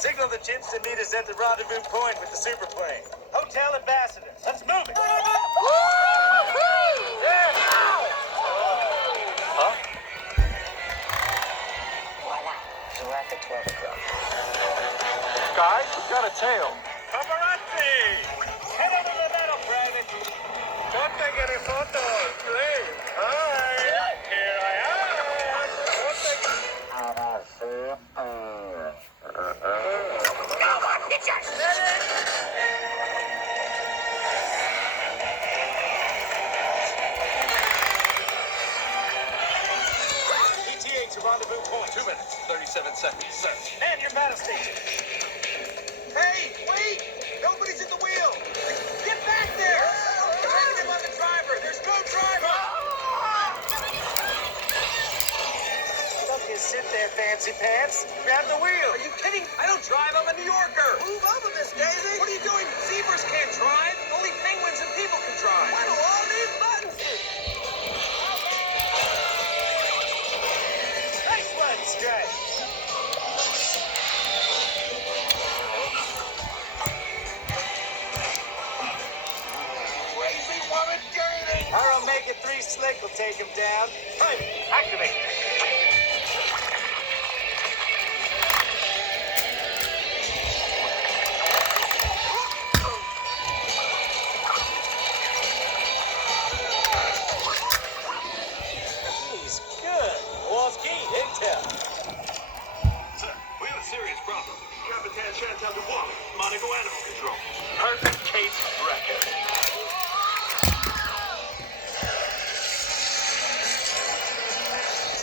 Signal the chimps to meet us at the rendezvous point with the superplane. Hotel Ambassador. Let's move it. Yeah. Huh? Voila. So we're at the 12 o'clock. Guys, we've got a tail. Paparazzi! Head over the metal, Private. Don't take any photos, please. Hi. Here I am. Don't take... ETA to rendezvous point. 2 minutes, 37 seconds, sir. And your battle station. Hey, wait! Nobody's at the wheel! Get back there! Training him on the driver! There's no driver! Don't you sit there, fancy pants. Grab the wheel. Are you kidding? I don't drive, I'm a New Yorker! Move over, Miss Daisy! What are you doing? Zebras can't drive! Only penguins and people can drive! What do all these buttons do? Nice one, Stripe. Crazy woman dirty! Our Omega-3 slick will take him down. Time, activate. He's good. Wall's key, intel. Sir, we have a serious problem. Capitan Chantal Dubois, Monaco Animal Control. Perfect case record.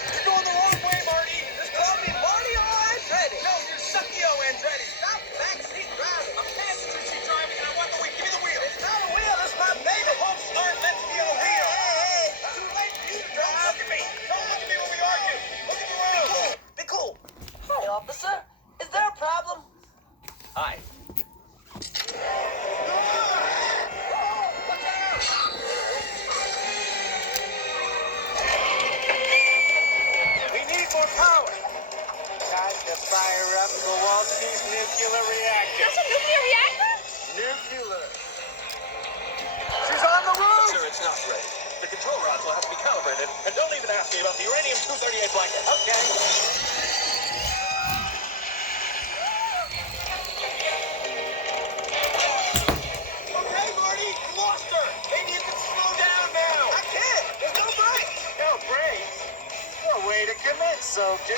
You're going the wrong way, Marty! Just call me Marty O. Andretti! No, you're Suckio Andretti! Stop backseat driving! I'm passenger seat driving and I want the wheel! Give me the wheel! It's not a wheel, it's my baby! The pumps aren't meant to be on a wheel! Hey! Too late for you to drive! Don't look at me! Don't look at me when we argue! Look at the road! Be cool! Hi, officer. Is there a problem? Hi. We need more power. Time to fire up Kowalski's nuclear reactor. That's a nuclear reactor? Nuclear. She's on the roof! Sir, it's not ready. The control rods will have to be calibrated. And don't even ask me about the uranium-238 blanket. Okay. Okay, Marty, you lost her! Maybe you can slow down now! I can't! There's no brakes! No brakes. No way to commit, soldier.